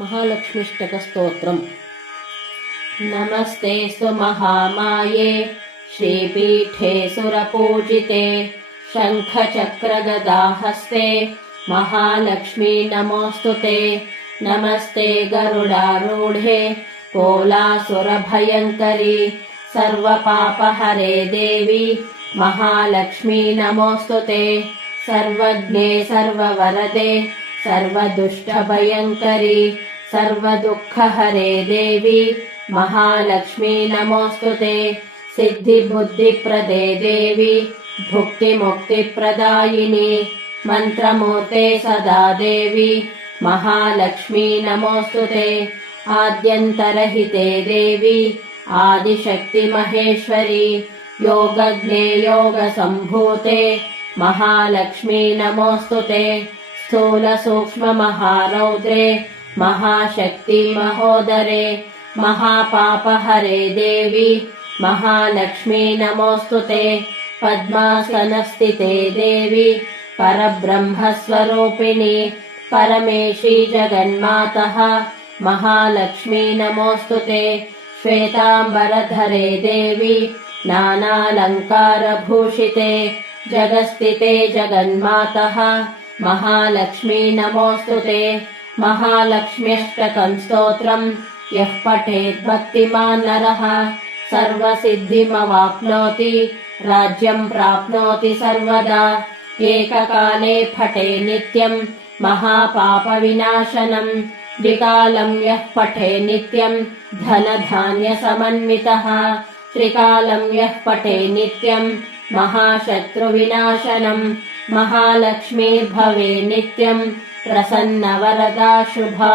महालक्ष्मीष्टकस्तोत्रम्। नमस्ते महामाये श्रीपीठे सुरपूजिते, शङ्खचक्रगदाहस्ते, महालक्ष्मी नमोऽस्तु ते। नमस्ते गरुडारूढे, कोलासुरभयङ्करी, सर्वपापहरे देवी, महालक्ष्मी नमोऽस्तु ते। सर्वज्ञे सर्ववरदे सर्वदुष्टभयङ्करी सर्वदुःखहरे देवी महालक्ष्मी नमोऽस्तु ते। सिद्धिबुद्धिप्रदे देवी भुक्तिमुक्तिप्रदायिनी मन्त्रमूर्ते सदा देवी महालक्ष्मी नमोऽस्तु ते। आद्यन्तरहिते देवी आदिशक्तिमहेश्वरी योगज्ञे योगसम्भूते महालक्ष्मी नमोऽस्तु ते स्थूलसूक्ष्ममहारौद्रे महाशक्ति महोदरे महापापहरे देवी महालक्ष्मी नमोऽस्तु ते पद्मासनस्थिते देवी परब्रह्मस्वरूपिणी परमेशी जगन्मातः महालक्ष्मी नमोऽस्तु ते श्वेताम्बरधरे देवी नानालङ्कारभूषिते जगस्थिते जगन्मातः महालक्ष्मी नमोऽस्तु ते महालक्ष्म्यष्टकम् स्तोत्रम् यः पठेद्भक्तिमान् नरः सर्वसिद्धिमवाप्नोति राज्यम् प्राप्नोति सर्वदा एककाले पठे नित्यम् महापापविनाशनम् द्विकालम् यः पठे नित्यम् धनधान्यसमन्वितः त्रिकालम् यः पठे नित्यम् महाशत्रुविनाशनम् महालक्ष्मीर्भवे नित्यम् प्रसन्नवरदा शुभा